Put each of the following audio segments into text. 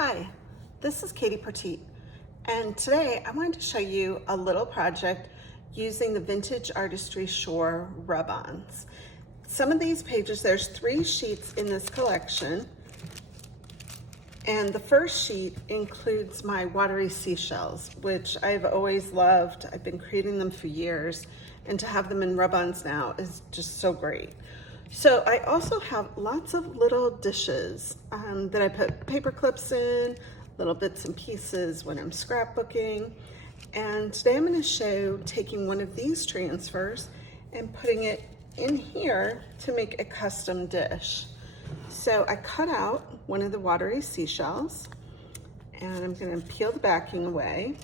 Hi, this is Katie Petit, and today I wanted to show you a little project using the Vintage Artistry Shore rub-ons. Some of these pages, there's 3 sheets in this collection, and the first sheet includes my watery seashells, which I've always loved. I've been creating them for years, and to have them in rub-ons now is just so great. So I also have lots of little dishes that I put paper clips in, little bits and pieces when I'm scrapbooking. And today I'm going to show taking one of these transfers and putting it in here to make a custom dish. So I cut out one of the watery seashells, and I'm going to peel the backing away,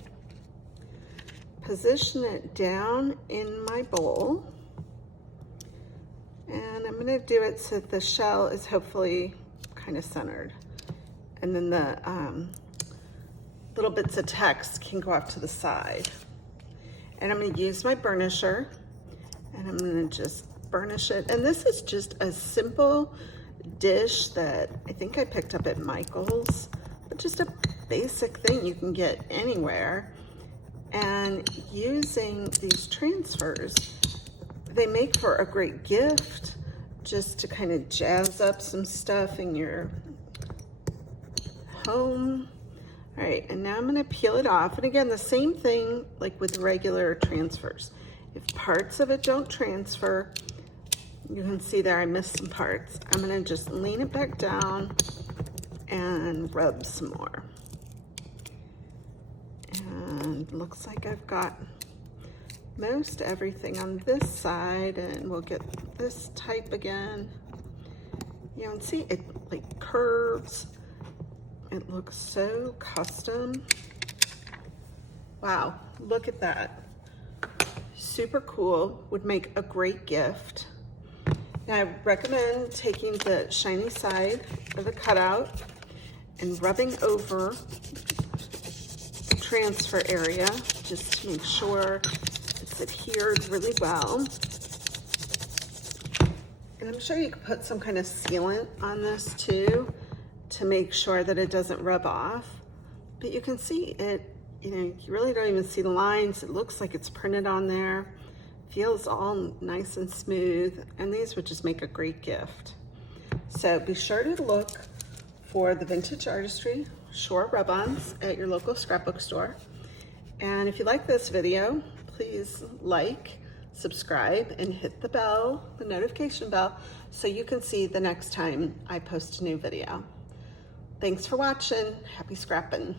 position it down in my bowl, and I'm going to do it so that the shell is hopefully kind of centered. And then the little bits of text can go off to the side. And I'm going to use my burnisher, and I'm going to just burnish it. And this is just a simple dish that I think I picked up at Michael's, but just a basic thing you can get anywhere. And using these transfers, they make for a great gift just to kind of jazz up some stuff in your home. All right, and now I'm going to peel it off. And again, the same thing like with regular transfers. If parts of it don't transfer, you can see there I missed some parts. I'm going to just lean it back down and rub some more. And looks like I've got most everything on this side, and we'll get this type again. You know, and see it like curves. It looks so custom. Wow, look at that. Super cool, would make a great gift. Now I recommend taking the shiny side of the cutout and rubbing over the transfer area just to make sure it's adhered really well. And I'm sure you could put some kind of sealant on this too to make sure that it doesn't rub off. But you can see it, you know, you really don't even see the lines. It looks like it's printed on there. Feels all nice and smooth, and these would just make a great gift. So be sure to look for the Vintage Artistry Shore rub-ons at your local scrapbook store. And if you like this video, please like, subscribe, and hit the bell, the notification bell, so you can see the next time I post a new video. Thanks for watching. Happy scrapping.